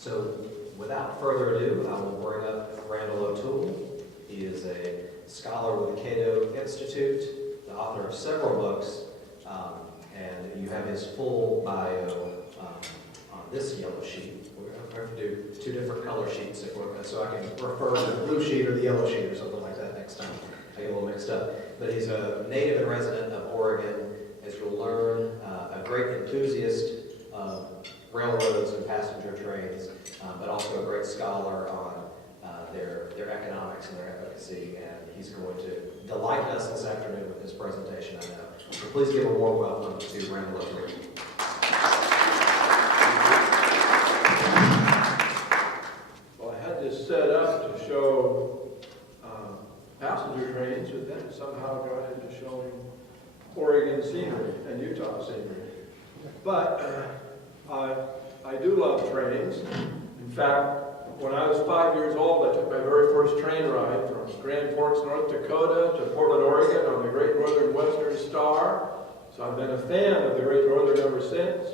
So without further ado, I will bring up Randal O'Toole. He is a scholar with the Cato Institute, the author of several books, and you have his full bio on this yellow sheet. We're going to have to do two different color sheets so I can refer to the blue sheet or the yellow sheet or something like that next time. I get a little mixed up. But he's a native and resident of Oregon, as you'll learn, a great enthusiast of railroads and passenger trains, but also a great scholar on their economics and their efficacy, and he's going to delight us this afternoon with his presentation, I know. So please give a warm welcome to Randal O'Toole. Well, I had this set up to show passenger trains, but then somehow got into showing Oregon scenery and Utah scenery. But I do love trains. In fact, when I was 5 years old, I took my very first train ride from Grand Forks, North Dakota to Portland, Oregon on the Great Northern Western Star. So I've been a fan of the Great Northern ever since.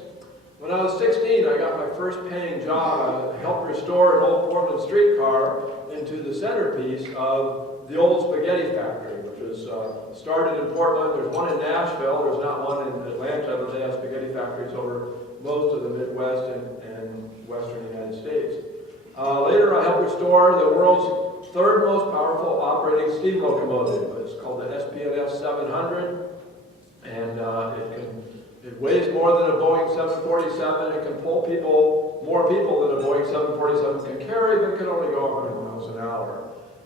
When I was 16, I got my first paying job. I helped restore an old Portland streetcar into the centerpiece of the old spaghetti factory, which was started in Portland. There's one in Nashville. There's not one in Atlanta, but they have spaghetti factories over most of the Midwest and Western United States. Later, I helped restore the world's third most powerful operating steam locomotive. It's called the SPNS 700, and it weighs more than a Boeing 747. It can pull more people than a Boeing 747 can carry, but can only go 100 miles an hour.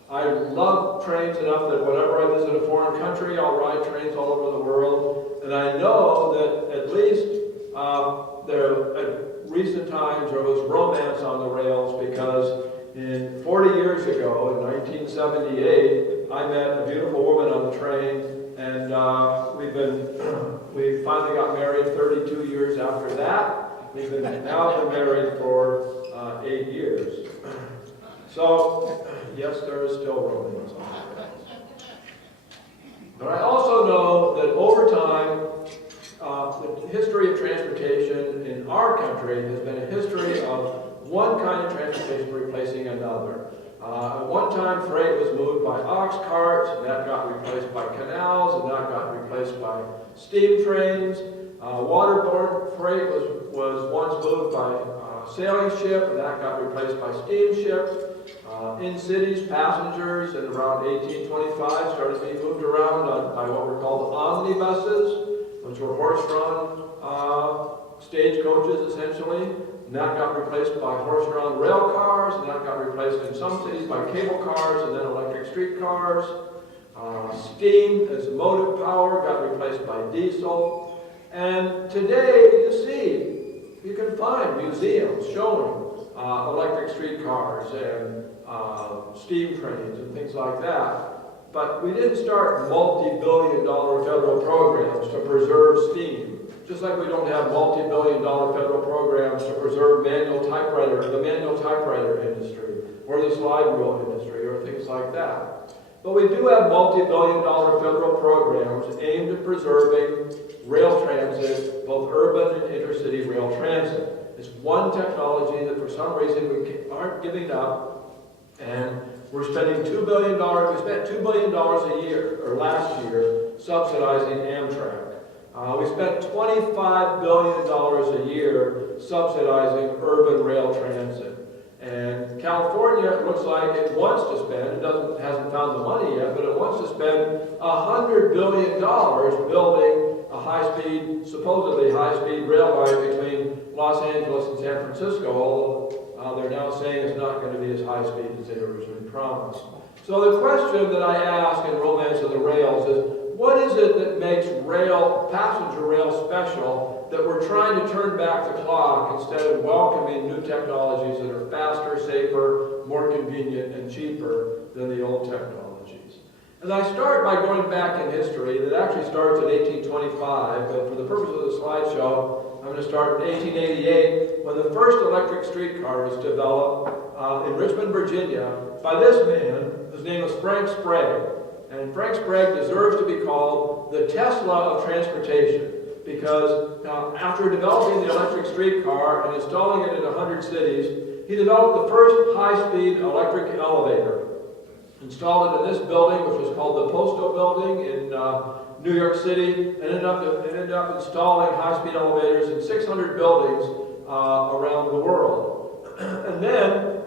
I love trains enough that whenever I visit a foreign country, I'll ride trains all over the world, and I know that at least at recent times there was romance on the rails, because 40 years ago, in 1978, I met a beautiful woman on the train, and we finally got married 32 years after that. We've now been married for 8 years. So, yes, there is still romance on the rails. But I also know that over time, the history of transportation in our country has been a history of one kind of transportation replacing another. At one time, freight was moved by ox carts, and that got replaced by canals, and that got replaced by steam trains. Waterborne freight was once moved by sailing ship, and that got replaced by steamship. In cities, passengers in around 1825 started being moved around by what were called omnibuses, which were horse-drawn stagecoaches, essentially. And that got replaced by horse-drawn rail cars, and that got replaced in some cities by cable cars and then electric streetcars. Steam as motive power got replaced by diesel. And today, you can find museums showing electric streetcars and steam trains and things like that. But we didn't start multi-billion-dollar federal programs to preserve steam, just like we don't have multi-billion-dollar federal programs to preserve the manual typewriter industry, or the slide rule industry, or things like that. But we do have multi-billion-dollar federal programs aimed at preserving rail transit, both urban and intercity rail transit. It's one technology that for some reason we aren't giving up, and we're spending $2 billion. We spent $2 billion a year, or last year, subsidizing Amtrak. We spent $25 billion a year subsidizing urban rail transit. And California, it looks like it wants to spend, hasn't found the money yet, but it wants to spend $100 billion building a high-speed, supposedly high-speed rail line between Los Angeles and San Francisco, although they're now saying it's not going to be as high-speed as they originally promised. So the question that I ask in Romance of the Rails is, what is it that makes passenger rail special, that we're trying to turn back the clock instead of welcoming new technologies that are faster, safer, more convenient, and cheaper than the old technologies? And I start by going back in history. That actually starts in 1825, but for the purpose of the slideshow, I'm going to start in 1888, when the first electric streetcar was developed in Richmond, Virginia, by this man. His name was Frank Sprague. And Frank Sprague deserves to be called the Tesla of transportation, because after developing the electric streetcar and installing it in 100 cities, he developed the first high-speed electric elevator. Installed it in this building, which was called the Postal Building in New York City, and ended up installing high-speed elevators in 600 buildings around the world. And then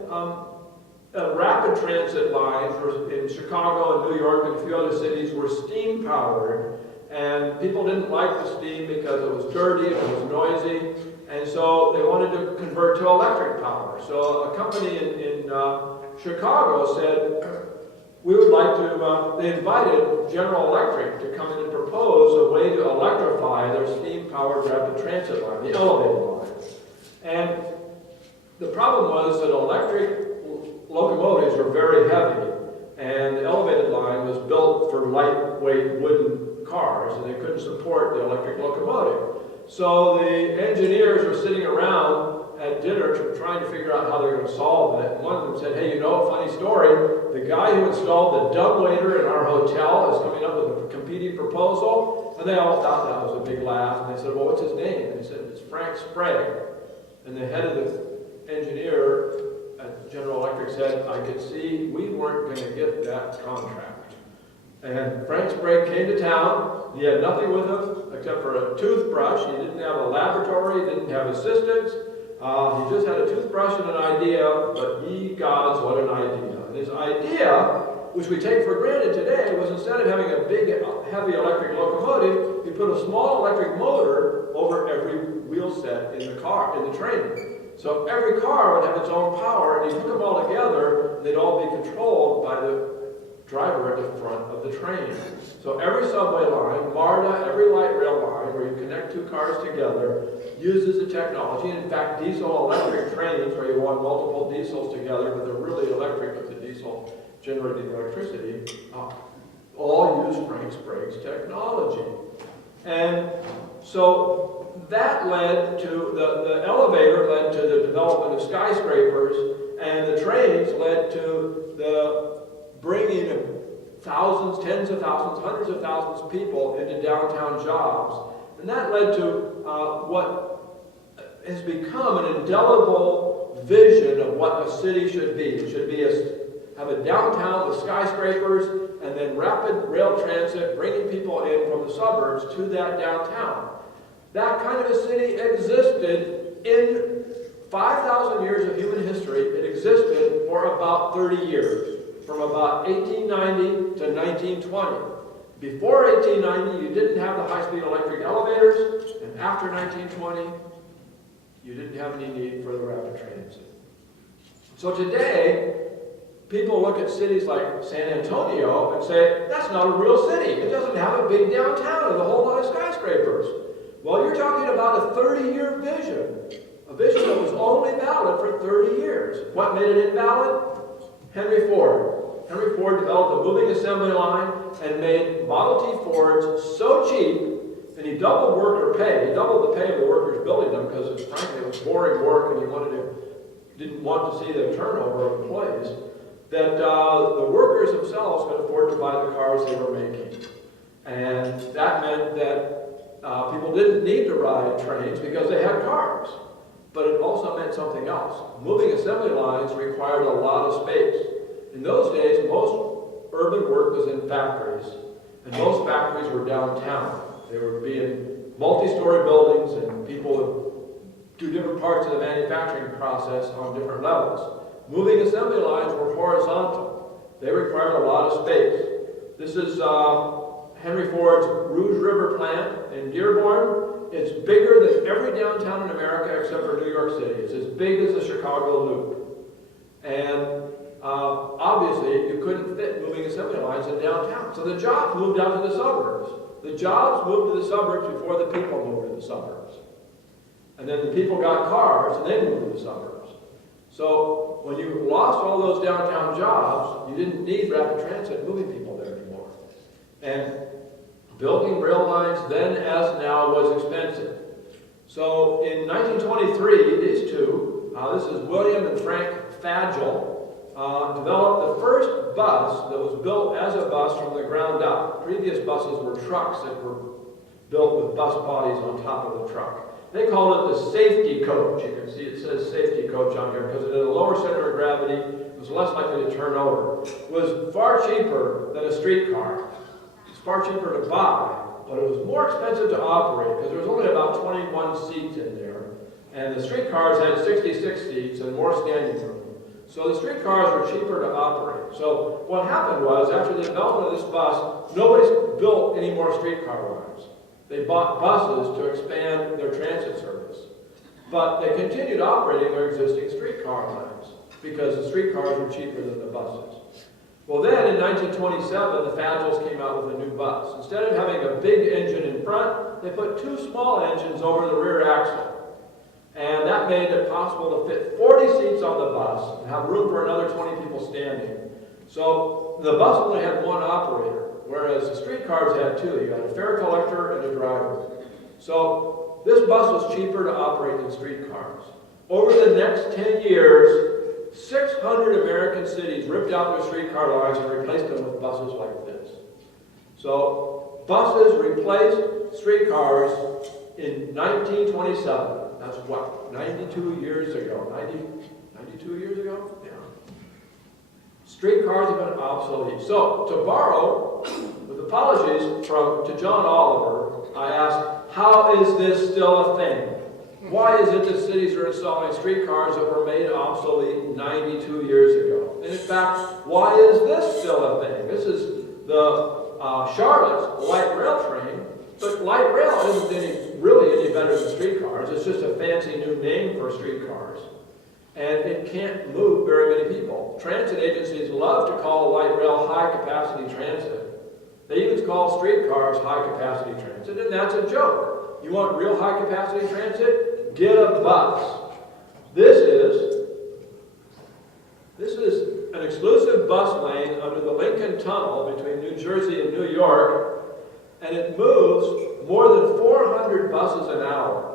rapid transit lines in Chicago and New York and a few other cities were steam-powered, and people didn't like the steam because it was dirty, it was noisy, and so they wanted to convert to electric power. So a company in Chicago said, we would like to, they invited General Electric to come in and propose a way to electrify their steam-powered rapid transit line, the elevated line. And the problem was that electric locomotives were very heavy, and the elevated line was built for lightweight wooden cars, and they couldn't support the electric locomotive. So the engineers were sitting around at dinner trying to figure out how they were going to solve it. And one of them said, hey, you know, funny story, the guy who installed the dumbwaiter in our hotel is coming up with a competing proposal. And they all thought that was a big laugh. And they said, well, what's his name? And he said, it's Frank Sprague. And the head of the engineer at General Electric said, I could see we weren't going to get that contract. And Frank Sprague came to town. He had nothing with him except for a toothbrush. He didn't have a laboratory, he didn't have assistants. He just had a toothbrush and an idea, but ye gods, what an idea. And his idea, which we take for granted today, was instead of having a big, heavy electric locomotive, he put a small electric motor over every wheel set in the car, in the train. So every car would have its own power, and he took them all together, and they'd all be controlled by the driver at the front of the train. So every subway line, MARTA, every light rail line where you connect two cars together uses the technology. In fact, diesel-electric trains where you want multiple diesels together, but they're really electric with the diesel generating electricity, all use Frank Sprague's technology. And so that led to, the elevator led to the development of skyscrapers, and the trains led to the bringing of thousands, tens of thousands, hundreds of thousands of people into downtown jobs. And that led to what has become an indelible vision of what a city should be. It should be have a downtown with skyscrapers and then rapid rail transit bringing people in from the suburbs to that downtown. That kind of a city existed in 5,000 years of human history. It existed for about 30 years. From about 1890 to 1920. Before 1890, you didn't have the high-speed electric elevators, and after 1920, you didn't have any need for the rapid transit. So today, people look at cities like San Antonio and say, that's not a real city. It doesn't have a big downtown and a whole lot of skyscrapers. Well, you're talking about a 30-year vision, a vision that was only valid for 30 years. What made it invalid? Henry Ford. Henry Ford developed a moving assembly line and made Model T Fords so cheap, and he doubled worker pay. He doubled the pay of the workers building them because, frankly, it was boring work, and he didn't want to see the turnover of employees, that the workers themselves could afford to buy the cars they were making. And that meant that people didn't need to ride trains because they had cars. But it also meant something else. Moving assembly lines required a lot of space. In those days, most urban work was in factories, and most factories were downtown. They would be in multi-story buildings, and people would do different parts of the manufacturing process on different levels. Moving assembly lines were horizontal. They required a lot of space. This is Henry Ford's Rouge River plant in Dearborn. It's bigger than every downtown in America except for New York City. It's as big as the Chicago Loop. And obviously, you couldn't fit moving assembly lines in downtown. So the jobs moved out to the suburbs. The jobs moved to the suburbs before the people moved to the suburbs. And then the people got cars, and they moved to the suburbs. So when you lost all those downtown jobs, you didn't need rapid transit moving people there anymore. And building rail lines then as now was expensive. So in 1923, these two, this is William and Frank Fagel, developed the first bus that was built as a bus from the ground up. Previous buses were trucks that were built with bus bodies on top of the truck. They called it the safety coach. You can see it says safety coach on here because it had a lower center of gravity, it was less likely to turn over. It was far cheaper than a streetcar. It's far cheaper to buy, but it was more expensive to operate because there was only about 21 seats in there. And the streetcars had 66 seats and more standing room. So the streetcars were cheaper to operate. So what happened was, after the development of this bus, nobody's built any more streetcar lines. They bought buses to expand their transit service. But they continued operating their existing streetcar lines because the streetcars were cheaper than the buses. Well then, in 1927, the Fagles came out with a new bus. Instead of having a big engine in front, they put two small engines over the rear axle. And that made it possible to fit 40 seats on the bus and have room for another 20 people standing. So the bus only had one operator, whereas the streetcars had two. You had a fare collector and a driver. So this bus was cheaper to operate than streetcars. Over the next 10 years, 600 American cities ripped out their streetcar lines and replaced them with buses like this. So buses replaced streetcars in 1927. That's what, 92 years ago. 92 years ago? Yeah. Streetcars have been obsolete. So, to borrow, with apologies to John Oliver, I asked, how is this still a thing? Why is it that cities are installing streetcars that were made obsolete 92 years ago? And in fact, why is this still a thing? This is the Charlotte's light rail train, but light rail isn't really any better than streetcars. It's just a fancy new name for streetcars. And it can't move very many people. Transit agencies love to call light rail high-capacity transit. They even call streetcars high-capacity transit, and that's a joke. You want real high-capacity transit? Get a bus. This is an exclusive bus lane under the Lincoln Tunnel between New Jersey and New York, and it moves more than 400 buses an hour.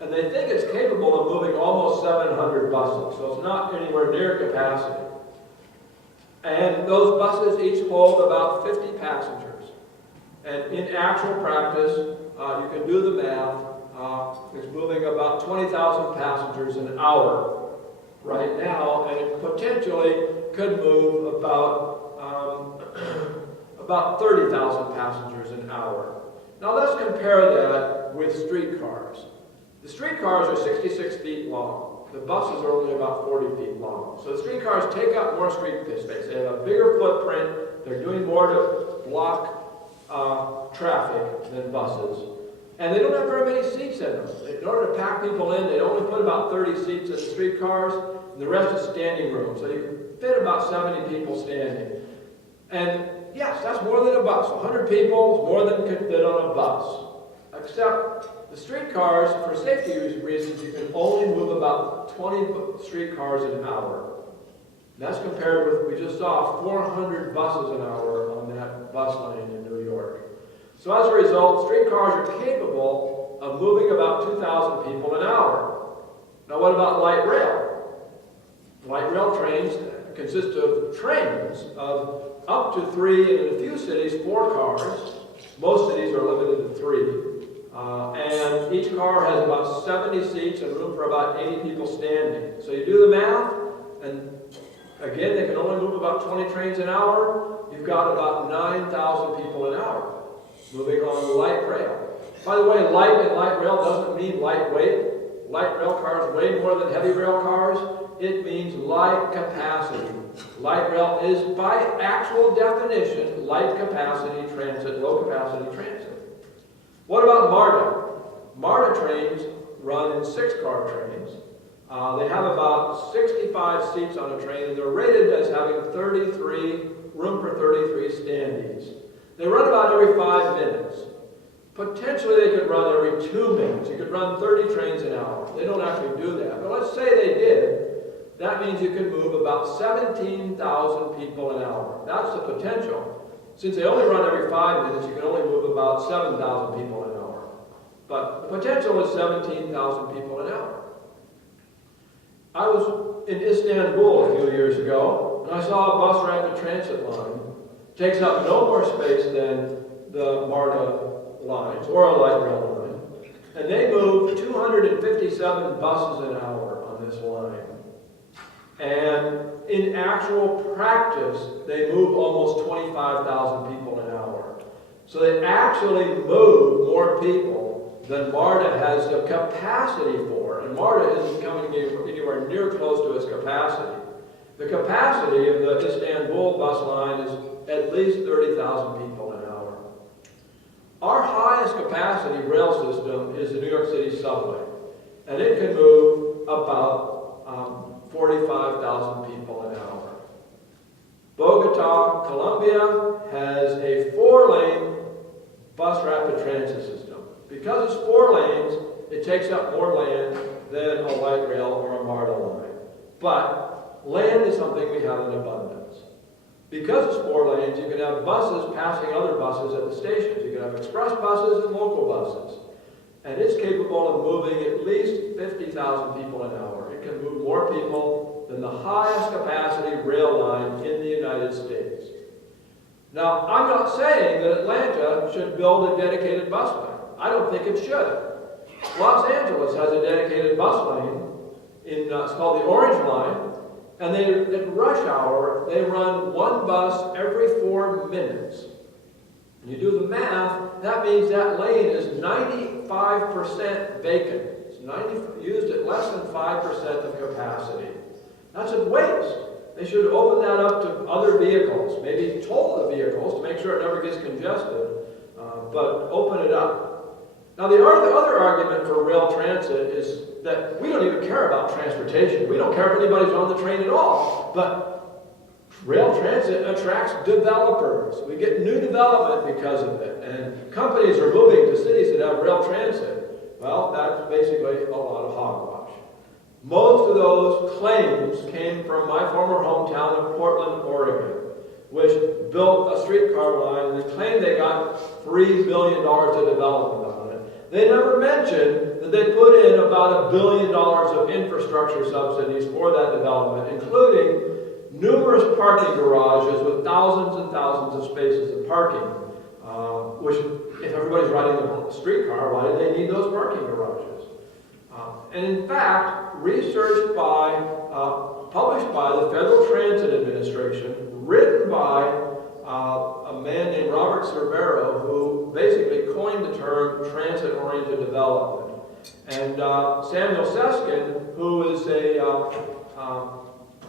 And they think it's capable of moving almost 700 buses, so it's not anywhere near capacity. And those buses each hold about 50 passengers. And in actual practice, you can do the math, it's moving about 20,000 passengers an hour right now, and it potentially could move about 30,000 passengers an hour. Now let's compare that with streetcars. The streetcars are 66 feet long. The buses are only about 40 feet long. So the streetcars take up more street space. They have a bigger footprint. They're doing more to block traffic than buses. And they don't have very many seats in them. In order to pack people in, they only put about 30 seats in the streetcars, and the rest is standing room. So you can fit about 70 people standing. And yes, that's more than a bus. 100 people is more than could fit on a bus. Except the streetcars, for safety reasons, you can only move about 20 streetcars an hour. And that's compared with, we just saw, 400 buses an hour on that bus lane in New York. So as a result, streetcars are capable of moving about 2,000 people an hour. Now what about light rail? Light rail trains consist of trains of up to 3, and in a few cities, 4 cars. Most cities are limited to 3. And each car has about 70 seats and room for about 80 people standing. So you do the math, and again, they can only move about 20 trains an hour. You've got about 9,000 people an hour moving on light rail. By the way, light in light rail doesn't mean lightweight. Light rail cars weigh more than heavy rail cars. It means light capacity. Light rail is, by actual definition, light capacity transit, low capacity transit. What about MARTA? MARTA trains run in 6-car trains. They have about 65 seats on a train, and they're rated as having room for 33 standees. They run about every 5 minutes. Potentially they could run every 2 minutes. You could run 30 trains an hour. They don't actually do that. But let's say they did. That means you could move about 17,000 people an hour. That's the potential. Since they only run every 5 minutes, you can only move about 7,000 people an hour. But the potential is 17,000 people an hour. I was in Istanbul a few years ago, and I saw a bus rapid transit line. It takes up no more space than the MARTA lines, or a light rail line. And they move 257 buses an hour on this line. And in actual practice, they move almost 25,000 people an hour. So they actually move more people than MARTA has the capacity for. And MARTA isn't coming anywhere near close to its capacity. The capacity of the Istanbul bus line is at least 30,000 people an hour. Our highest capacity rail system is the New York City subway. And it can move about 45,000 people an hour. Bogota, Colombia has a 4-lane bus rapid transit system. Because it's 4 lanes, it takes up more land than a light rail or a MARTA line. But land is something we have in abundance. Because it's 4 lanes, you can have buses passing other buses at the stations. You can have express buses and local buses. And it's capable of moving at least 50,000 people an hour. It can move more people than the highest capacity rail line in the United States. Now, I'm not saying that Atlanta should build a dedicated bus line. I don't think it should. Los Angeles has a dedicated bus lane. It's called the Orange Line. And at rush hour, they run 1 bus every 4 minutes. When you do the math, that means that lane is 95% vacant. It's used at less than 5% of capacity. That's a waste. They should open that up to other vehicles, maybe toll the vehicles to make sure it never gets congested, but open it up. Now the other argument for rail transit is that we don't even care about transportation. We don't care if anybody's on the train at all. But rail transit attracts developers. We get new development because of it. And companies are moving to cities that have rail transit. Well, that's basically a lot of hogwash. Most of those claims came from my former hometown of Portland, Oregon, which built a streetcar line, and they claimed they got $3 billion of development on it. They never mentioned that they put in about $1 billion of infrastructure subsidies for that development, including numerous parking garages with thousands and thousands of spaces of parking, which, if everybody's riding the streetcar, why do they need those parking garages? And in fact, research published by the Federal Transit Administration, written by a man named Robert Cervero, who basically coined the term transit-oriented development. And Samuel Seskin, who is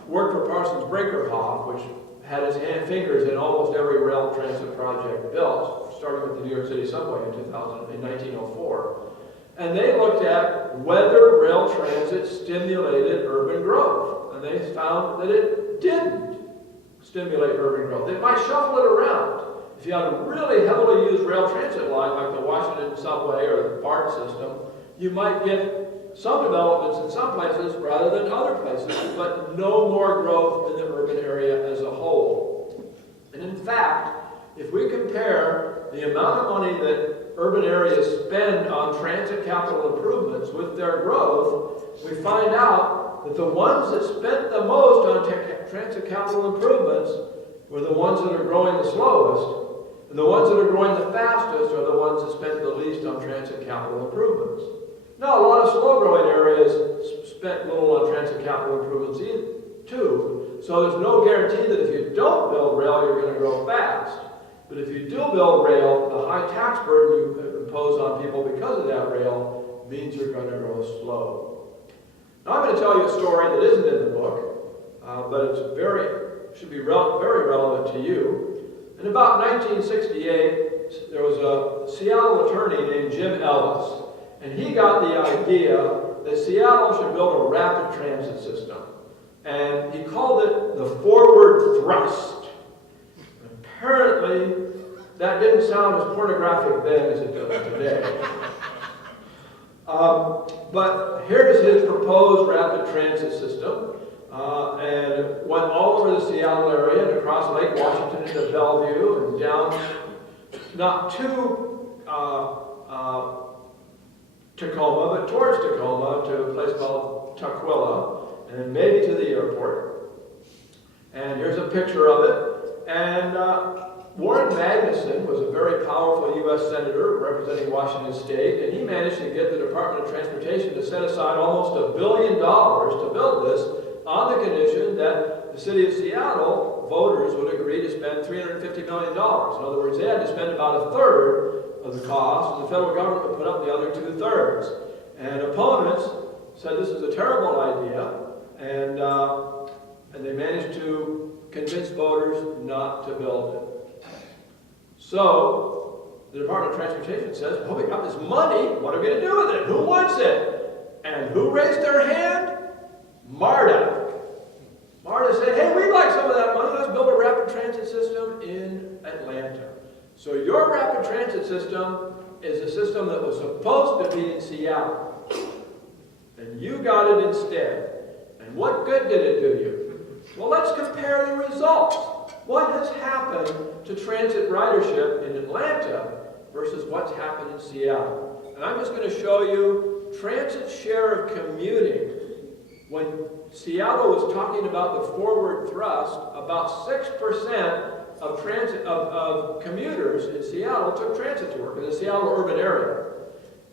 worked for Parsons Brinkerhoff, which had his fingers in almost every rail transit project built, starting with the New York City subway in 1904. And they looked at whether rail transit stimulated urban growth. And they found that it didn't stimulate urban growth. It might shuffle it around. If you had a really heavily used rail transit line like the Washington subway or the BART system, you might get some developments in some places rather than other places, but no more growth in the urban area as a whole. And in fact, if we compare the amount of money that urban areas spend on transit capital improvements with their growth, we find out that the ones that spent the most on transit capital improvements were the ones that are growing the slowest, and the ones that are growing the fastest are the ones that spent the least on transit capital improvements. Now, a lot of slow-growing areas spent little on transit capital improvements too, so there's no guarantee that if you don't build rail, you're going to grow fast. But if you do build rail, the high tax burden you impose on people because of that rail means you're going to grow slow. Now I'm going to tell you a story that isn't in the book, but it should be very relevant to you. In about 1968, there was a Seattle attorney named Jim Ellis, and he got the idea that Seattle should build a rapid transit system. And he called it the forward thrust. Apparently, that didn't sound as pornographic then as it does today. But here's his proposed rapid transit system. And it went all over the Seattle area and across Lake Washington into Bellevue and down, not to Tacoma, but towards Tacoma to a place called Tukwila, and then maybe to the airport. And here's a picture of it. And Warren Magnuson was a very powerful U.S. Senator representing Washington State, and he managed to get the Department of Transportation to set aside almost $1 billion to build this on the condition that the city of Seattle voters would agree to spend $350 million. In other words, they had to spend about a third of the cost, and the federal government would put up the other two-thirds. And opponents said this is a terrible idea, and they managed to convince voters not to build it. So, the Department of Transportation says, well, we got this money, what are we going to do with it? Who wants it? And who raised their hand? MARTA. MARTA said, hey, we'd like some of that money, let's build a rapid transit system in Atlanta. So your rapid transit system is a system that was supposed to be in Seattle. And you got it instead. And what good did it do you? Well, let's compare the results. What has happened to transit ridership in Atlanta versus what's happened in Seattle? And I'm just going to show you transit share of commuting. When Seattle was talking about the forward thrust, about 6% of commuters in Seattle took transit to work, in the Seattle urban area.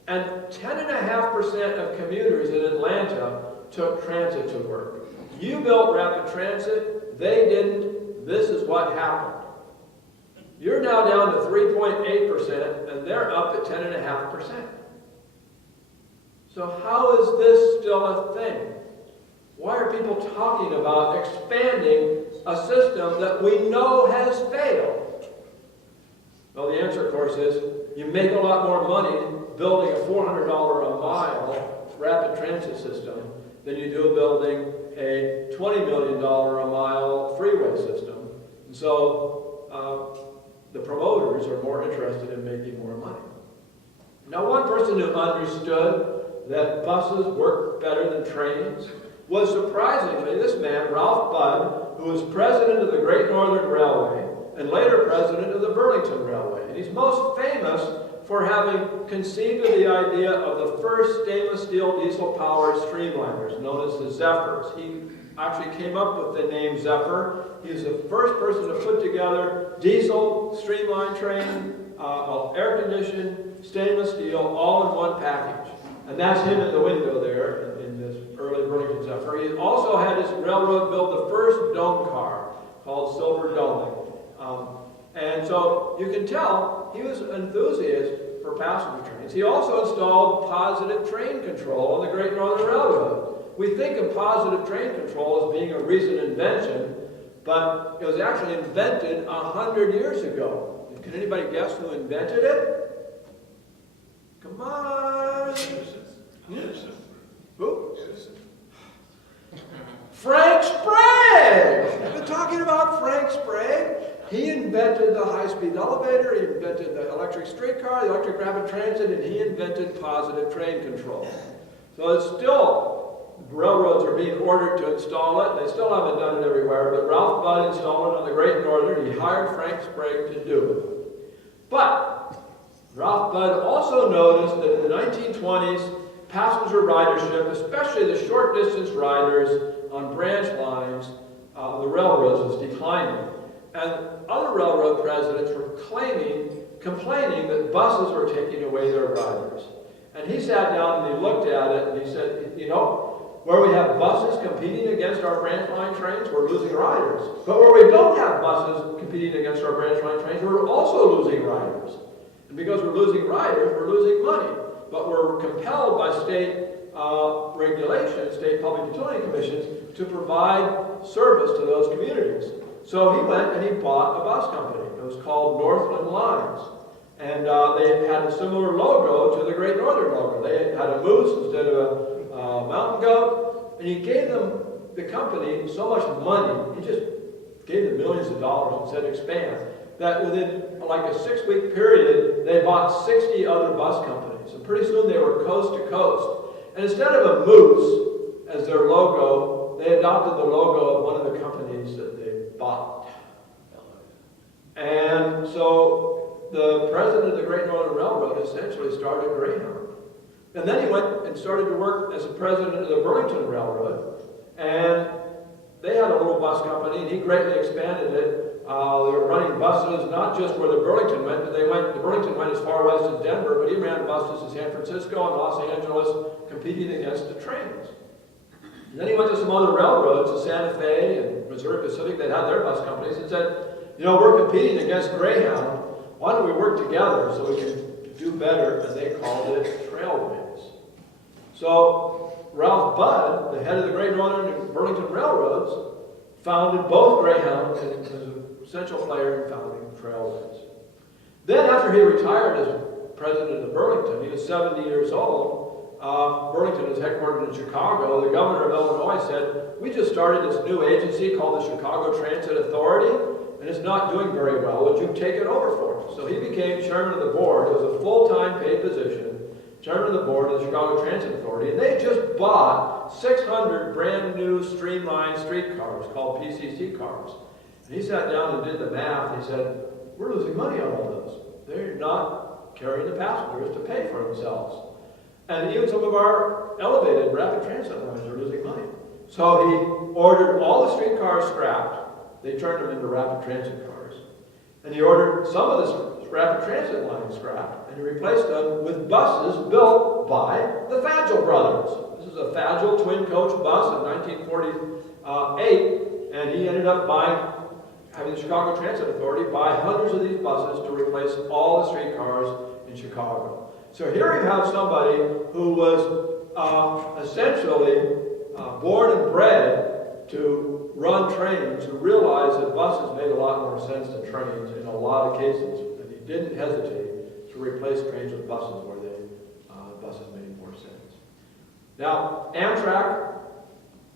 And 10.5% of commuters in Atlanta took transit to work. You built rapid transit, they didn't. This is what happened. You're now down to 3.8%, and they're up at 10.5%. So how is this still a thing? Why are people talking about expanding a system that we know has failed? Well, the answer, of course, is you make a lot more money building a $400 a mile rapid transit system than you do building a $20 million a mile freeway system. And so the promoters are more interested in making more money. Now, one person who understood that buses work better than trains was, surprisingly, this man, Ralph Budd, who was president of the Great Northern Railway and later president of the Burlington Railway. And he's most famous for having conceived of the idea of the first stainless steel diesel-powered streamliners, known as the Zephyrs. He actually came up with the name Zephyr. He was the first person to put together diesel, streamlined train, air-conditioned, stainless steel, all in one package. And that's him in the window there in this early Burlington Zephyr. He also had his railroad build the first dome car called Silver Dome. And so you can tell he was an enthusiast for passenger trains. He also installed positive train control on the Great Northern Railroad. We think of positive train control as being a recent invention, but it was actually invented 100 years ago. Can anybody guess who invented it? Come on! Edison. Who? Edison. Frank Sprague! I've been talking about Frank Sprague. He invented the high-speed elevator, he invented the electric streetcar, the electric rapid transit, and he invented positive train control. So it's still, railroads are being ordered to install it, and they still haven't done it everywhere, but Ralph Budd installed it on the Great Northern. He hired Frank Sprague to do it. But Ralph Budd also noticed that in the 1920s, passenger ridership, especially the short-distance riders on branch lines, the railroads, was declining. And other railroad presidents were complaining that buses were taking away their riders. And he sat down and he looked at it and he said, you know, where we have buses competing against our branch line trains, we're losing riders. But where we don't have buses competing against our branch line trains, we're also losing riders. And because we're losing riders, we're losing money. But we're compelled by state regulations, state public utility commissions, to provide service to those communities. So he went and he bought a bus company. It was called Northland Lines. And they had a similar logo to the Great Northern logo. They had a moose instead of a mountain goat. And he gave them, the company, so much money, he just gave them millions of dollars and said expand, that within like a 6-week period, they bought 60 other bus companies. And pretty soon they were coast to coast. And instead of a moose as their logo, they adopted the logo of one of the companies that they bought. And so the president of the Great Northern Railroad essentially started Greyhound. And then he went and started to work as the president of the Burlington Railroad. And they had a little bus company, and he greatly expanded it. They were running buses, not just where the Burlington went, but the Burlington went as far west as Denver, but he ran buses to San Francisco and Los Angeles, competing against the trains. And then he went to some other railroads, to Santa Fe and Missouri Pacific, that had their bus companies, and said, you know, we're competing against Greyhound. Why don't we work together so we can do better? And they called it Trailways. So Ralph Budd, the head of the Great Northern and Burlington Railroads, founded both Greyhound and was an essential player in founding Trailways. Then after he retired as president of Burlington, he was 70 years old. Burlington is headquartered in Chicago. The governor of Illinois said, we just started this new agency called the Chicago Transit Authority, and it's not doing very well. Would you take it over for us? So he became chairman of the board. It was a full-time paid position, chairman of the board of the Chicago Transit Authority, and they just bought 600 brand new streamlined streetcars called PCC cars. And he sat down and did the math. He said, we're losing money on all those. They're not carrying the passengers to pay for themselves. And even some of our elevated rapid transit lines are losing money. So he ordered all the streetcars scrapped. They turned them into rapid transit cars. And he ordered some of the rapid transit lines scrapped, and he replaced them with buses built by the Fagel brothers. This is a Fagel twin coach bus in 1948, and he ended up having the Chicago Transit Authority buy hundreds of these buses to replace all the streetcars in Chicago. So here you have somebody who was essentially born and bred to run trains, who realized that buses made a lot more sense than trains in a lot of cases, and he didn't hesitate to replace trains with buses where buses made more sense. Now, Amtrak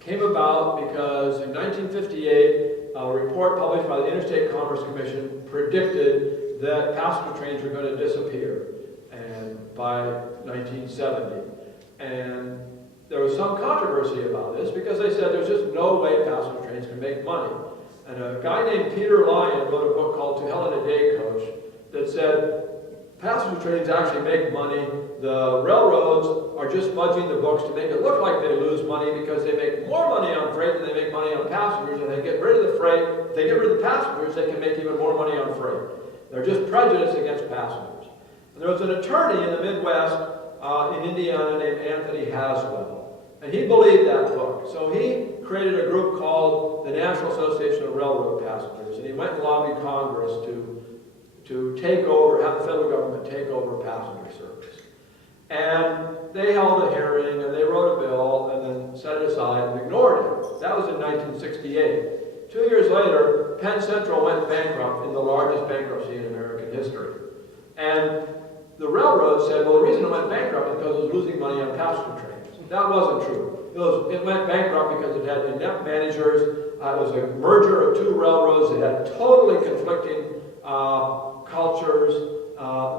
came about because in 1958, a report published by the Interstate Commerce Commission predicted that passenger trains were going to disappear by 1970. And there was some controversy about this because they said there's just no way passenger trains can make money. And a guy named Peter Lyon wrote a book called To Hell in a Day Coach that said passenger trains actually make money. The railroads are just fudging the books to make it look like they lose money because they make more money on freight than they make money on passengers, and they get rid of the freight. If they get rid of the passengers, they can make even more money on freight. They're just prejudiced against passengers. And there was an attorney in the Midwest in Indiana named Anthony Haswell, and he believed that book. So he created a group called the National Association of Railroad Passengers, and he went and lobbied Congress to take over, have the federal government take over passenger service. And they held a hearing, and they wrote a bill, and then set it aside and ignored it. That was in 1968. 2 years later, Penn Central went bankrupt in the largest bankruptcy in American history. And the railroad said, well, the reason it went bankrupt is because it was losing money on passenger trains. That wasn't true. It went bankrupt because it had inept managers. It was a merger of two railroads. It had totally conflicting cultures.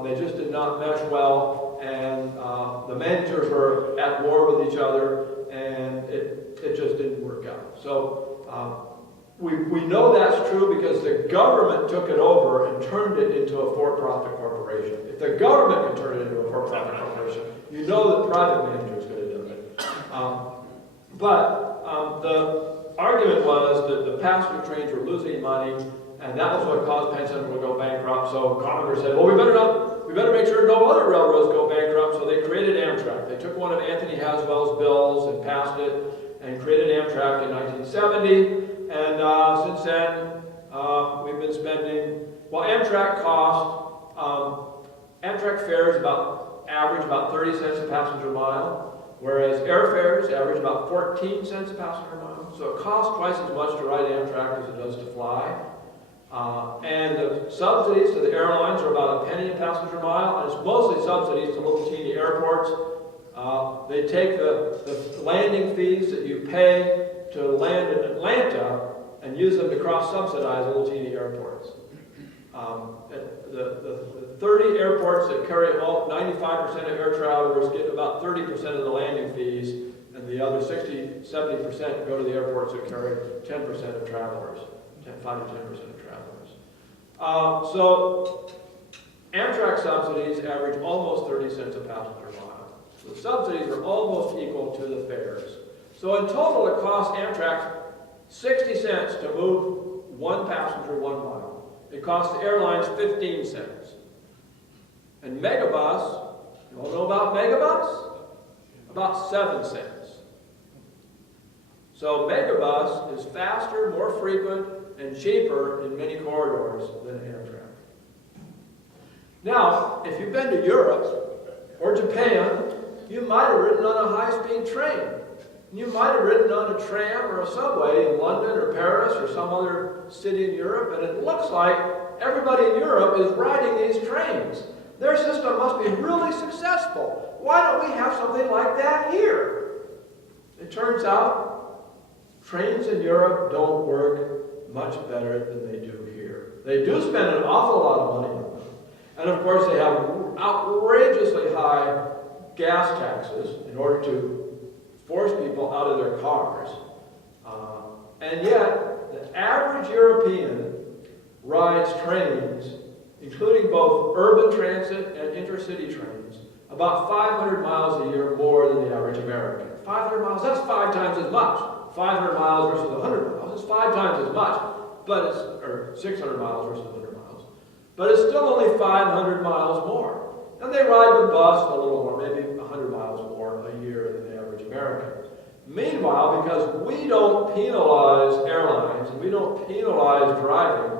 They just did not mesh well, and the managers were at war with each other, and it just didn't work out. So we know that's true because the government took it over and turned it into a for-profit corporation. If the government can turn it into a for-profit corporation, you know that private managers could have done it. But the argument was that the passenger trains were losing money, and that was what caused Penn Central to go bankrupt. So Congress said, well, we better make sure no other railroads go bankrupt. So they created Amtrak. They took one of Anthony Haswell's bills and passed it and created Amtrak in 1970. And since then, we've been spending, well, Amtrak fares average about 30 cents a passenger mile, whereas airfares average about 14 cents a passenger mile. So it costs twice as much to ride Amtrak as it does to fly. And the subsidies to the airlines are about a penny a passenger mile, and it's mostly subsidies to little teeny airports. They take the landing fees that you pay to land in Atlanta and use them to cross-subsidize little teeny airports. The 30 airports that carry 95% of air travelers get about 30% of the landing fees, and the other 70% go to the airports that carry 10% of travelers, 5 to 10% of travelers. So Amtrak subsidies average almost 30 cents a passenger mile. The subsidies are almost equal to the fares. So in total, it costs Amtrak 60 cents to move one passenger 1 mile. It costs the airlines 15 cents. And Megabus, you all know about Megabus? About 7 cents. So Megabus is faster, more frequent, and cheaper in many corridors than Amtrak. Now, if you've been to Europe or Japan, you might have ridden on a high-speed train. You might have ridden on a tram or a subway in London or Paris or some other city in Europe, and it looks like everybody in Europe is riding these trains. Their system must be really successful. Why don't we have something like that here? It turns out trains in Europe don't work much better than they do here. They do spend an awful lot of money on them. And of course they have outrageously high gas taxes in order to force people out of their cars. And yet, the average European rides trains, including both urban transit and intercity trains, about 500 miles a year more than the average American. 500 miles, that's 5 times as much. 500 miles versus 100 miles is 5 times as much, but it's, or 600 miles versus 100 miles. But it's still only 500 miles more. And they ride the bus a little more, maybe 100 miles more a year than the average American. Meanwhile, because we don't penalize airlines and we don't penalize driving,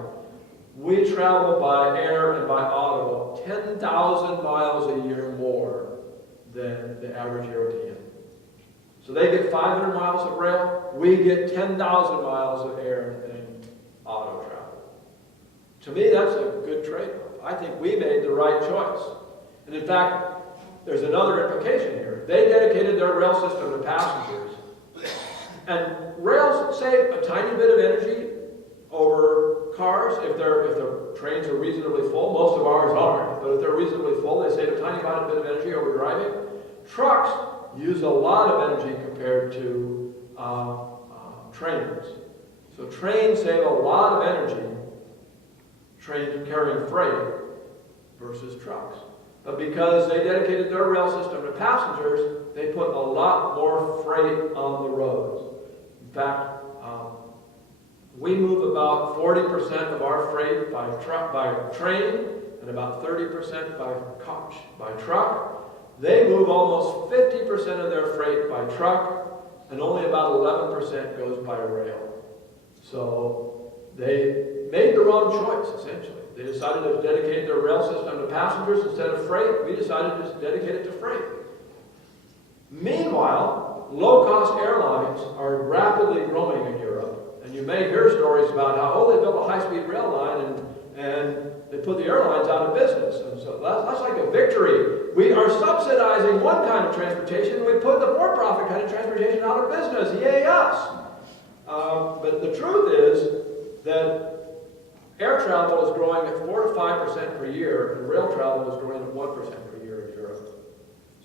we travel by air and by auto 10,000 miles a year more than the average European. So they get 500 miles of rail, we get 10,000 miles of air and auto travel. To me, that's a good trade-off. I think we made the right choice. And in fact, there's another implication here. They dedicated their rail system to passengers. And rails save a tiny bit of energy over cars if the trains are reasonably full. Most of ours aren't, but if they're reasonably full, they save a tiny bit of energy over driving. Trucks use a lot of energy compared to trains. So trains save a lot of energy, trains carrying freight versus trucks. But because they dedicated their rail system to passengers, they put a lot more freight on the roads. In fact, we move about 40% of our freight by train and about 30% by truck. They move almost 50% of their freight by truck, and only about 11% goes by rail. So they made the wrong choice, essentially. They decided to dedicate their rail system to passengers instead of freight. We decided to dedicate it to freight. Meanwhile, low-cost airlines are rapidly growing in Europe. And you may hear stories about how, they built a high-speed rail line and they put the airlines out of business. And so that's like a victory. We are subsidizing one kind of transportation, and we put the for-profit kind of transportation out of business. Yay us! But the truth is that air travel is growing at 4 to 5% per year, and rail travel is growing at 1% per year in Europe.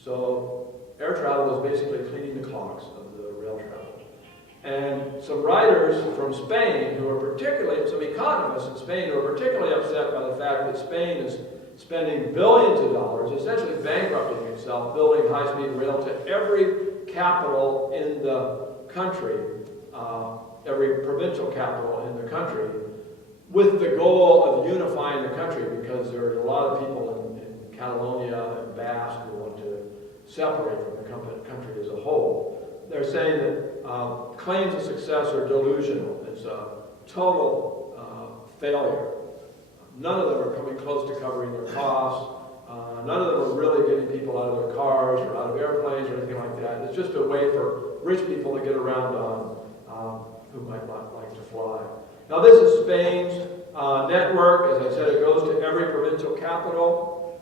So air travel is basically cleaning the clocks of the rail travel. And some writers from Spain who are particularly, some economists in Spain who are particularly upset by the fact that Spain is spending billions of dollars, essentially bankrupting itself, building high-speed rail to every capital in the country, every provincial capital in the country, with the goal of unifying the country, because there are a lot of people in Catalonia and Basque who want to separate from the country as a whole. They're saying that claims of success are delusional. It's a total failure. None of them are coming close to covering their costs. None of them are really getting people out of their cars or out of airplanes or anything like that. It's just a way for rich people to get around on who might not like to fly. Now this is Spain's network. As I said, it goes to every provincial capital.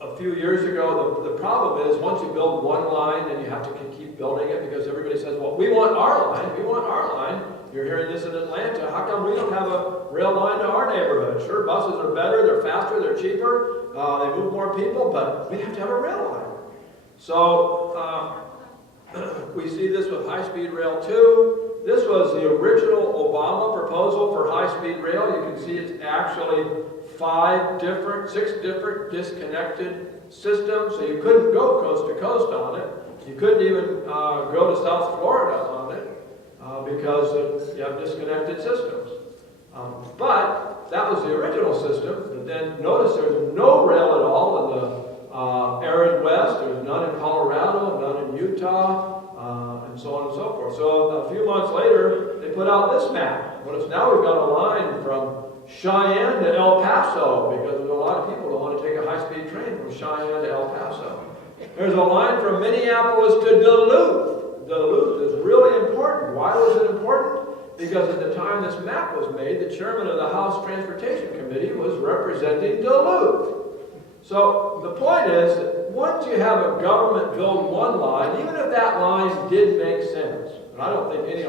A few years ago, the problem is once you build one line, then you have to keep building it because everybody says, well, we want our line, we want our line. You're hearing this in Atlanta. How come we don't have a rail line to our neighborhood? Sure, buses are better, they're faster, they're cheaper, they move more people, but we have to have a rail line. So we see this with high-speed rail too. This was the original Obama proposal for high-speed rail. You can see it's actually 6 different disconnected systems, so you couldn't go coast to coast on it. You couldn't even go to South Florida on it because you have disconnected systems. But that was the original system. But then notice there's no rail at all in the arid West. There's none in Colorado, none in Utah, and so on and so forth. So a few months later, they put out this map. Notice now we've got a line from Cheyenne to El Paso, because there's a lot of people that want to take a high-speed train from Cheyenne to El Paso. There's a line from Minneapolis to Duluth. Duluth is really important. Why was it important? Because at the time this map was made, the chairman of the House Transportation Committee was representing Duluth. So the point is that once you have a government build one line, even if that line did make sense, and I don't think any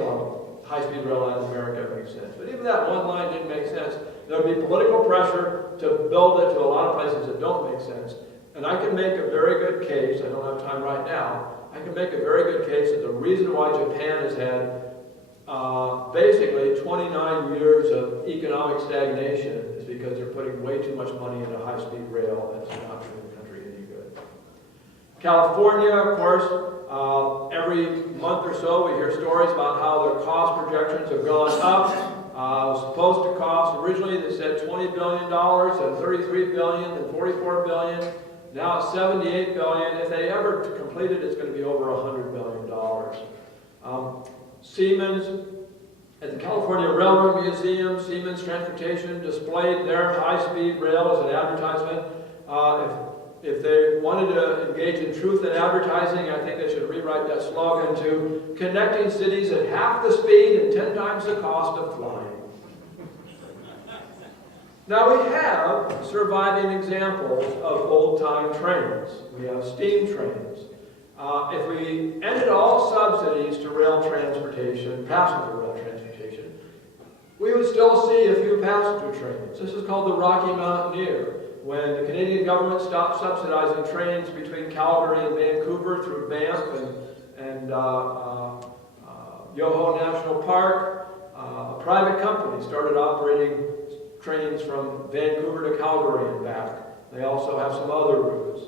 high-speed rail line in America makes sense, but even that one line didn't make sense, there would be political pressure to build it to a lot of places that don't make sense. And I can make a very good case, I don't have time right now, I can make a very good case that the reason why Japan has had basically 29 years of economic stagnation is because they're putting way too much money into high-speed rail, and it's not doing the country any good. California, of course, every month or so we hear stories about how their cost projections have gone up. It was supposed to cost, originally they said $20 billion, then $33 billion, then $44 billion. Now it's $78 billion. If they ever complete it, it's going to be over $100 billion. Siemens, at the California Railroad Museum, Siemens Transportation displayed their high-speed rail as an advertisement. If they wanted to engage in truth in advertising, I think they should rewrite that slogan to connecting cities at half the speed and 10 times the cost of flying. Now we have surviving examples of old-time trains. We have steam trains. If we ended all subsidies to rail transportation, passenger rail transportation, we would still see a few passenger trains. This is called the Rocky Mountaineer. When the Canadian government stopped subsidizing trains between Calgary and Vancouver through Banff and Yoho National Park, a private company started operating trains from Vancouver to Calgary and back. They also have some other routes.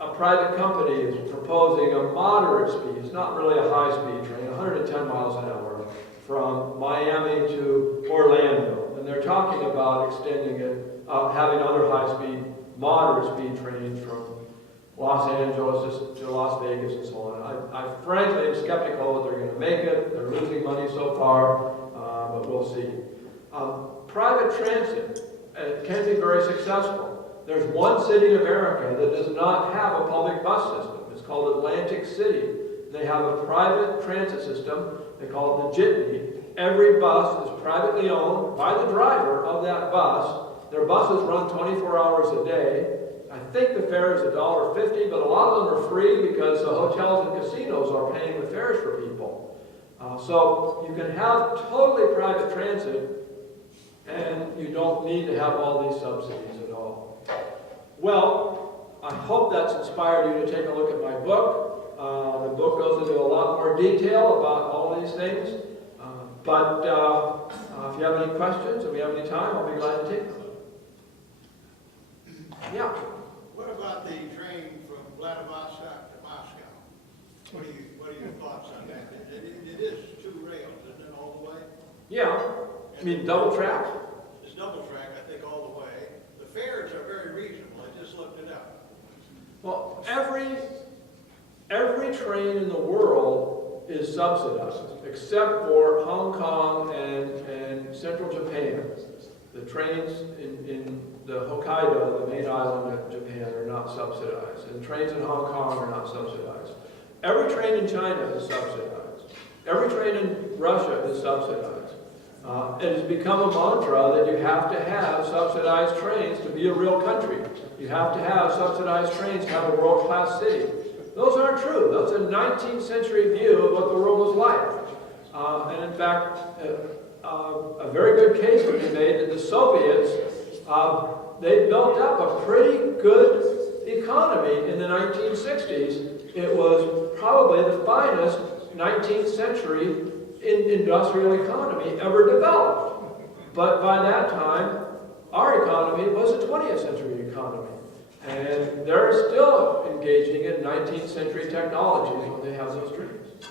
A private company is proposing a moderate speed, it's not really a high-speed train, 110 miles an hour from Miami to Orlando. And they're talking about extending it, having other high-speed, moderate-speed trains from Los Angeles to Las Vegas and so on. I frankly am skeptical that they're going to make it. They're losing money so far, but we'll see. Private transit can be very successful. There's one city in America that does not have a public bus system. It's called Atlantic City. They have a private transit system. They call it the Jitney. Every bus is privately owned by the driver of that bus. Their buses run 24 hours a day. I think the fare is $1.50, but a lot of them are free because the hotels and casinos are paying the fares for people. So you can have totally private transit, and you don't need to have all these subsidies at all. Well, I hope that's inspired you to take a look at my book. The book goes into a lot more detail about all these things. But if you have any questions, if we have any time, I'll be glad to take them. Yeah? What about the train from Vladivostok to Moscow? What are your thoughts on that? It is 2 rails, isn't it, all the way? Yeah. I mean, double track? It's double track, I think, all the way. The fares are very reasonable. I just looked it up. Well, every train in the world is subsidized, except for Hong Kong and central Japan. The trains in the Hokkaido, the main island of Japan, are not subsidized. And trains in Hong Kong are not subsidized. Every train in China is subsidized. Every train in Russia is subsidized. It has become a mantra that you have to have subsidized trains to be a real country. You have to have subsidized trains to have a world-class city. Those aren't true. That's a 19th century view of what the world was like. And in fact, a very good case would be made that the Soviets, they built up a pretty good economy in the 1960s. It was probably the finest 19th century industrial economy ever developed. But by that time, our economy was a 20th century economy. And they're still engaging in 19th century technologies when they have those trains.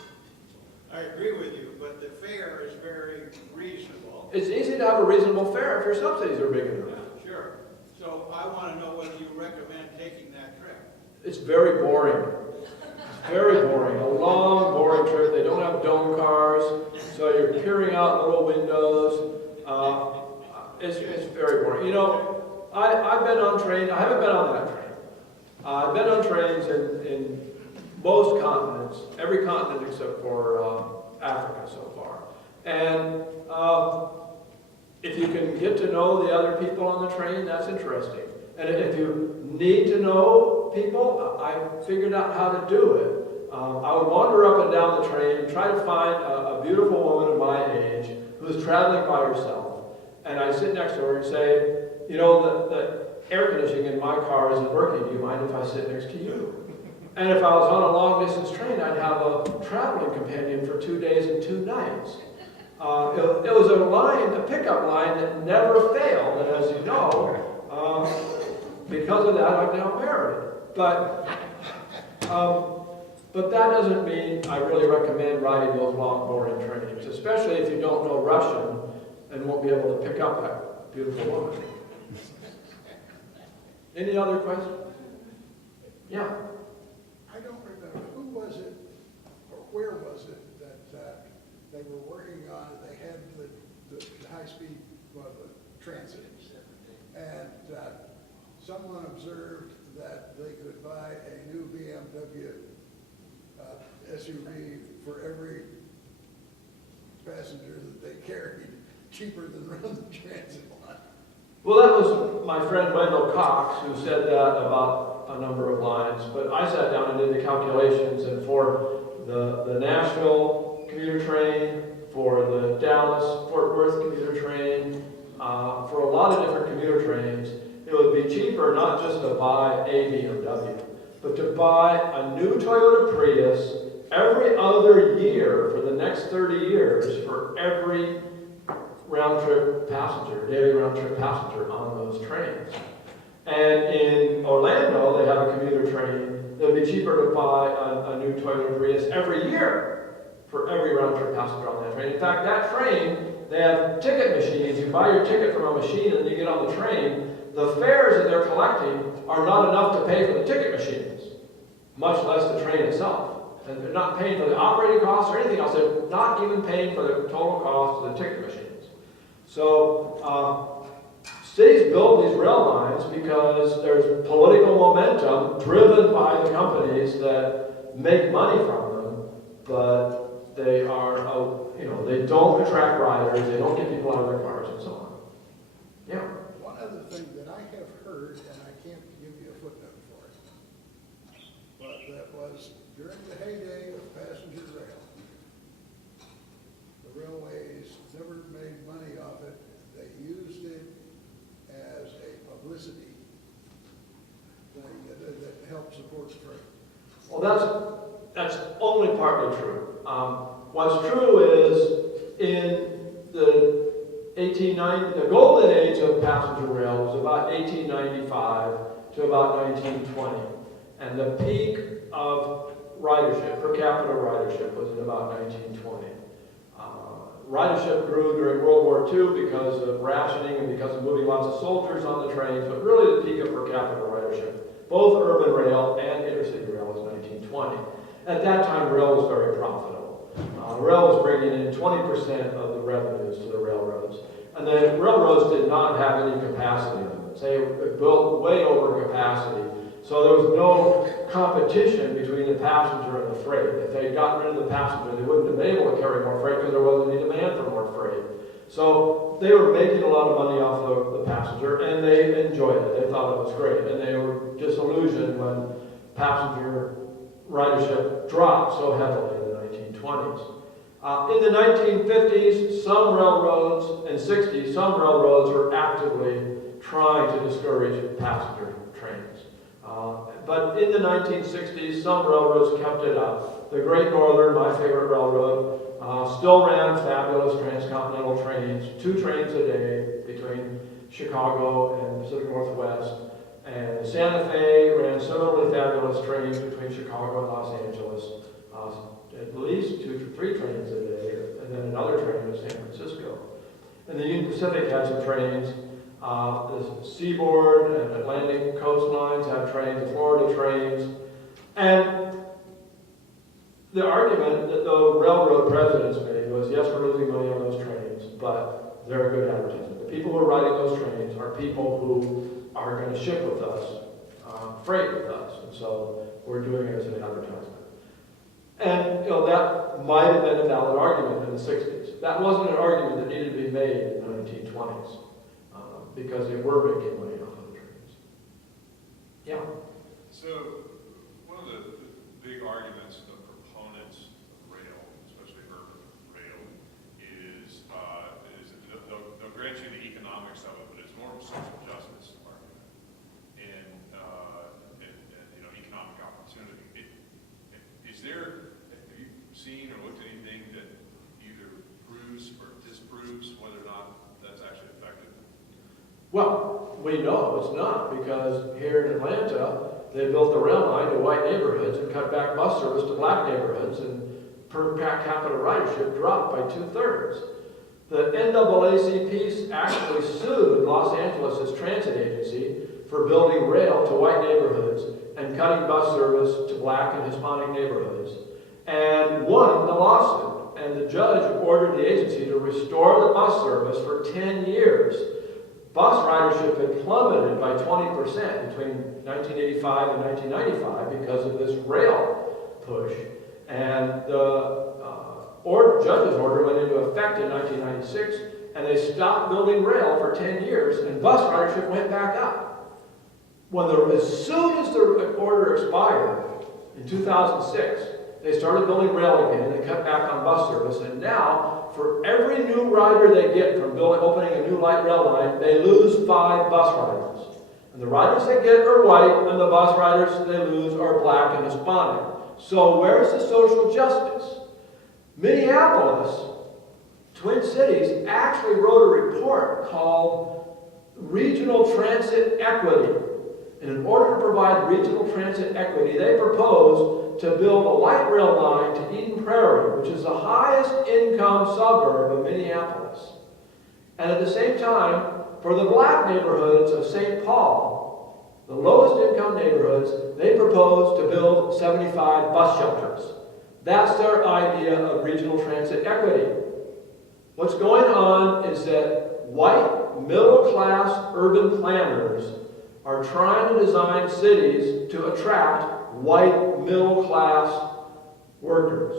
I agree with you, but the fare is very reasonable. It's easy to have a reasonable fare if your subsidies are big enough. Sure. So I want to know whether you recommend taking that trip. It's very boring. It's very boring. A long, boring trip. They don't have dome cars, so you're peering out little windows. It's very boring. You know, I've been on trains. I haven't been on that train. I've been on trains in most continents, every continent except for Africa so far. And if you can get to know the other people on the train, that's interesting. And if you need to know people, I figured out how to do it. I would wander up and down the train and try to find a beautiful woman of my age who's traveling by herself. And I sit next to her and say, you know, the air conditioning in my car isn't working. Do you mind if I sit next to you? And if I was on a long distance train, I'd have a traveling companion for 2 days and 2 nights. It was a pickup line that never failed. And as you know, because of that, I'm now married. But that doesn't mean I really recommend riding those long, boring trains, especially if you don't know Russian and won't be able to pick up that beautiful woman. Any other questions? Yeah. I don't remember, who was it, or where was it that they were working on, they had the high-speed transit. And someone observed that they could buy a new BMW SUV for every passenger that they carried, cheaper than run the transit line. Well, that was my friend Wendell Cox who said that about a number of lines, but I sat down and did the calculations, and for the Nashville commuter train, for the Dallas-Fort Worth commuter train, for a lot of different commuter trains, it would be cheaper not just to buy a BMW, but to buy a new Toyota Prius every other year for the next 30 years for every round-trip passenger, daily round-trip passenger on those trains. And in Orlando, they have a commuter train. It would be cheaper to buy a new Toyota Prius every year for every round-trip passenger on that train. In fact, that train, they have ticket machines. You buy your ticket from a machine and you get on the train. The fares that they're collecting are not enough to pay for the ticket machines, much less the train itself. And they're not paying for the operating costs or anything else. They're not even paying for the total cost of the ticket machines. So cities build these rail lines because there's political momentum driven by the companies that make money from them, but they are, they don't attract riders, they don't get people out of their cars, and so on. Yeah. One other thing that I have heard, and I can't give you a footnote for it, but that was during the heyday of passenger rail, the railways never made money off it. They used it as a publicity thing that helped support the trade. Well, that's only partly true. What's true is in the 1890, the golden age of passenger rail was about 1895 to about 1920, and the peak of ridership, per capita ridership, was in about 1920. Ridership grew during World War II because of rationing and because of moving lots of soldiers on the trains, but really the peak of per capita ridership, both urban rail and intercity rail, was 1920. At that time, rail was very profitable. Rail was bringing in 20% of the revenues to the railroads. And the railroads did not have any capacity limits. They built way over capacity. So there was no competition between the passenger and the freight. If they had gotten rid of the passenger, they wouldn't have been able to carry more freight because there wasn't any demand for more freight. So they were making a lot of money off the passenger, and they enjoyed it. They thought it was great. And they were disillusioned when passenger ridership dropped so heavily in the 1920s. In the 1950s, some railroads, and 60s, some railroads were actively trying to discourage passenger trains. But in the 1960s, some railroads kept it up. The Great Northern, my favorite railroad, still ran fabulous transcontinental trains, 2 trains a day between Chicago and the Pacific Northwest. And the Santa Fe ran similarly fabulous trains between Chicago and Los Angeles, at least 2 to 3 trains a day, and then another train to San Francisco. And the Union Pacific had some trains. The Seaboard and Atlantic coastlines have trains, the Florida trains. And the argument that the railroad presidents made was, yes, we're losing money on those trains, but they're a good advertisement. The people who are riding those trains are people who are going to ship with us, freight with us, and so we're doing it as an advertisement. And that might have been a valid argument in the 60s. That wasn't an argument that needed to be made in the 1920s, because they were making money off of the trains. Yeah? So, one of the big arguments of proponents of rail, especially urban rail, is they'll grant you the economics of it, but it's more of a social justice argument and economic opportunity. Have you seen or looked at anything that either proves or disproves whether or not that's actually effective? Well, we know it's not, because here in Atlanta, they built the rail line to white neighborhoods and cut back bus service to black neighborhoods, and per capita ridership dropped by 2/3. The NAACP actually sued Los Angeles' transit agency for building rail to white neighborhoods and cutting bus service to black and Hispanic neighborhoods, and won the lawsuit. And the judge ordered the agency to restore the bus service for 10 years. Bus ridership had plummeted by 20% between 1985 and 1995 because of this rail push. And the judge's order went into effect in 1996, and they stopped building rail for 10 years, and bus ridership went back up. As soon as the order expired in 2006, they started building rail again. They cut back on bus service, and now, for every new rider they get from opening a new light rail line, they lose 5 bus riders. And the riders they get are white, and the bus riders they lose are black and Hispanic. So where's the social justice? Minneapolis, Twin Cities, actually wrote a report called Regional Transit Equity. And in order to provide regional transit equity, they proposed to build a light rail line to Eden Prairie, which is the highest income suburb of Minneapolis. And at the same time, for the black neighborhoods of St. Paul, the lowest income neighborhoods, they proposed to build 75 bus shelters. That's their idea of regional transit equity. What's going on is that white, middle-class urban planners are trying to design cities to attract white, middle-class workers.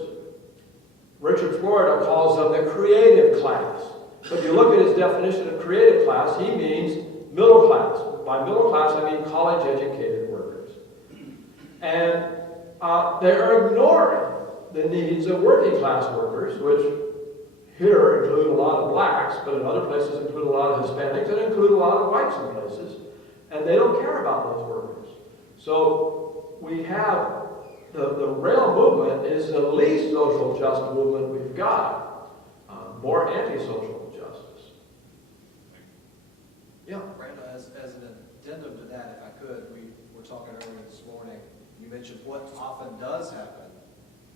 Richard Florida calls them the creative class. But if you look at his definition of creative class, he means middle class. By middle class, I mean college-educated workers. And they are ignoring the needs of working class workers, which here include a lot of blacks, but in other places include a lot of Hispanics, and include a lot of whites in places. And they don't care about those workers. So we have the rail movement is the least social just movement we've got. More anti-social justice. Yeah. Randall, as an addendum to that, if I could, we were talking earlier this morning, you mentioned what often does happen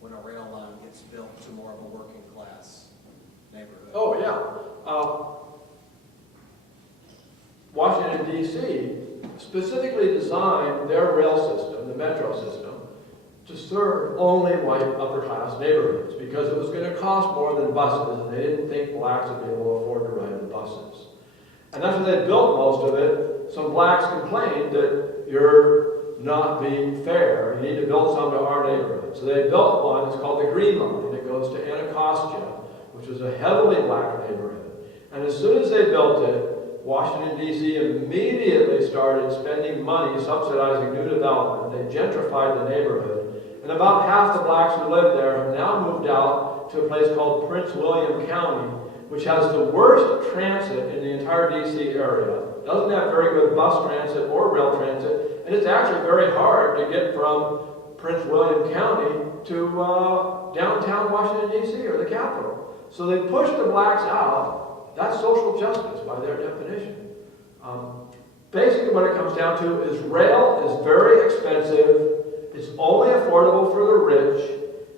when a rail line gets built to more of a working class neighborhood. Oh, yeah. Washington, D.C. specifically designed their rail system, the metro system, to serve only white upper-class neighborhoods because it was going to cost more than buses, and they didn't think blacks would be able to afford to ride the buses. And after they built most of it, some blacks complained that you're not being fair. You need to build some to our neighborhood. So they built one. It's called the Green Line. It goes to Anacostia, which is a heavily black neighborhood. And as soon as they built it, Washington, D.C. immediately started spending money subsidizing new development. They gentrified the neighborhood. And about half the blacks who live there have now moved out to a place called Prince William County, which has the worst transit in the entire D.C. area. It doesn't have very good bus transit or rail transit, and it's actually very hard to get from Prince William County to downtown Washington, D.C. or the capital. So they pushed the blacks out. That's social justice by their definition. basically what it comes down to is rail is very expensive, it's only affordable for the rich,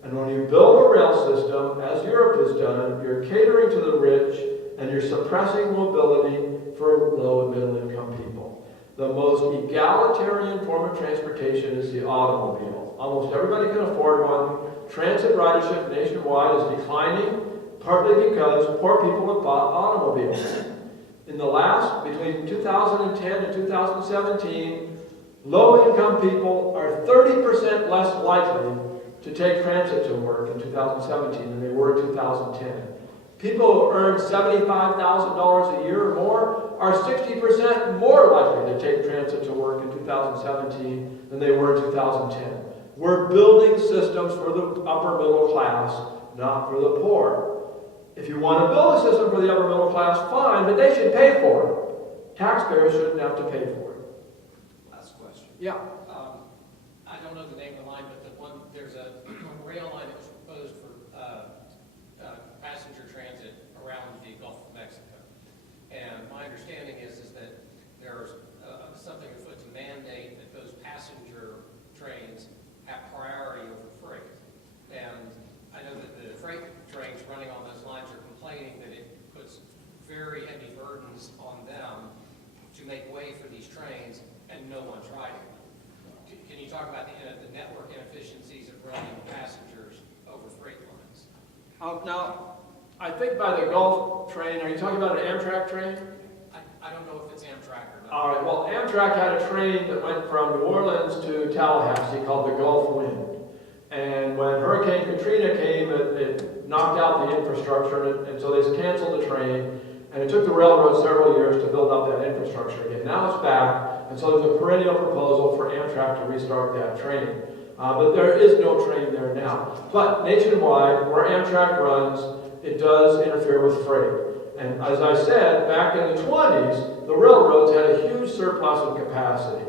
and when you build a rail system, as Europe has done, you're catering to the rich and you're suppressing mobility for low and middle income people. The most egalitarian form of transportation is the automobile. Almost everybody can afford one. Transit ridership nationwide is declining, partly because poor people have bought automobiles. Between 2010 and 2017, low-income people are 30% less likely to take transit to work in 2017 than they were in 2010. People who earn $75,000 a year or more are 60% more likely to take transit to work in 2017 than they were in 2010. We're building systems for the upper middle class, not for the poor. If you want to build a system for the upper middle class, fine, but they should pay for it. Taxpayers shouldn't have to pay for it. Last question. Yeah. I don't know the name of the line, but there's a rail line that was proposed for passenger transit around the Gulf of Mexico. And my understanding is that there's something afoot to mandate that those passenger trains have priority over freight. And I know that the freight trains running on those lines are complaining that it puts very heavy burdens on them to make way for these trains, and no one's riding them. Can you talk about the network inefficiencies of running passengers over freight lines? Now, I think by the Gulf train, are you talking about an Amtrak train? I don't know if it's Amtrak or not. All right, well, Amtrak had a train that went from New Orleans to Tallahassee called the Gulf Wind. And when Hurricane Katrina came, it knocked out the infrastructure, and so they canceled the train. And it took the railroad several years to build up that infrastructure again. Now it's back, and so there's a perennial proposal for Amtrak to restart that train. But there is no train there now. But nationwide, where Amtrak runs, it does interfere with freight. And as I said, back in the 20s, the railroads had a huge surplus of capacity.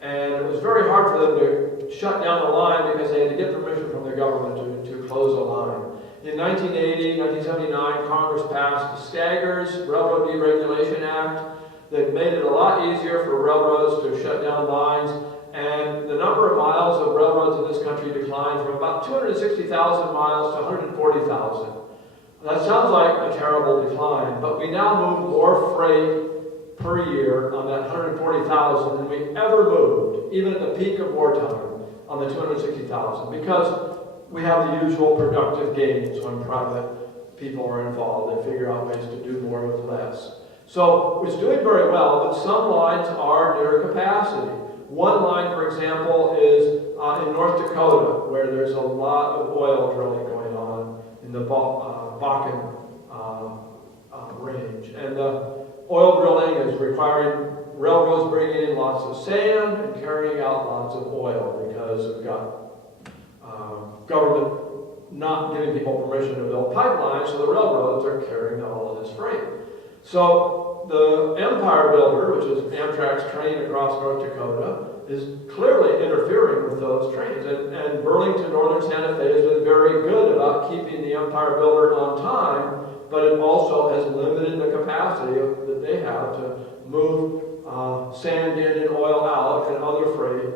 And it was very hard for them to shut down the line because they had to get permission from the government to close the line. In 1980, 1979, Congress passed the Staggers Railroad Deregulation Act that made it a lot easier for railroads to shut down lines. And the number of miles of railroads in this country declined from about 260,000 miles to 140,000. That sounds like a terrible decline, but we now move more freight per year on that 140,000 than we ever moved, even at the peak of wartime, on the 260,000, because we have the usual productive gains when private people are involved. They figure out ways to do more with less. So it's doing very well, but some lines are near capacity. One line, for example, is in North Dakota, where there's a lot of oil drilling going on in the Bakken range. And the oil drilling is requiring railroads bringing in lots of sand and carrying out lots of oil because we've got government not giving people permission to build pipelines, so the railroads are carrying all of this freight. So the Empire Builder, which is Amtrak's train across North Dakota, is clearly interfering with those trains. And Burlington Northern Santa Fe has been very good about keeping the Empire Builder on time, but it also has limited the capacity that they have to move sand in and oil out and other freight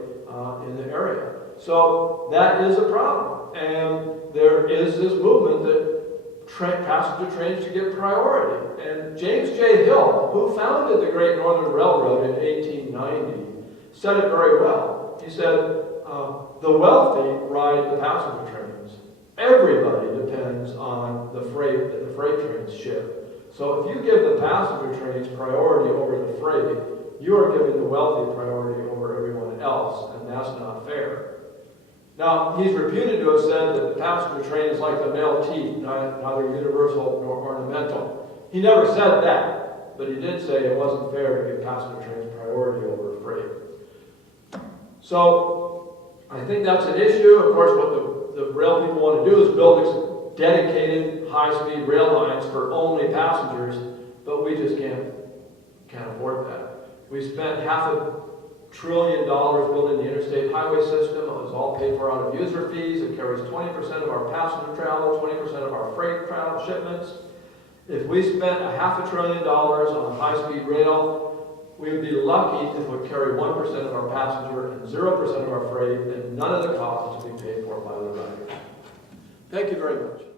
in the area. So that is a problem. And there is this movement that passenger trains should get priority. And James J. Hill, who founded the Great Northern Railroad in 1890, said it very well. He said, the wealthy ride the passenger trains. Everybody depends on the freight that the freight trains ship. So if you give the passenger trains priority over the freight, you are giving the wealthy priority over everyone else, and that's not fair. Now, he's reputed to have said that the passenger train is like the male teeth, neither universal nor ornamental. He never said that, but he did say it wasn't fair to give passenger trains priority over freight. So, I think that's an issue. Of course, what the rail people want to do is build dedicated high-speed rail lines for only passengers, but we just can't afford that. We spent $500 billion building the interstate highway system. It was all paid for out of user fees. It carries 20% of our passenger travel, 20% of our freight travel shipments. If we spent $500 billion on high-speed rail, we would be lucky if we carry 1% of our passenger and 0% of our freight, and none of the costs to be paid for by the rider. Thank you very much.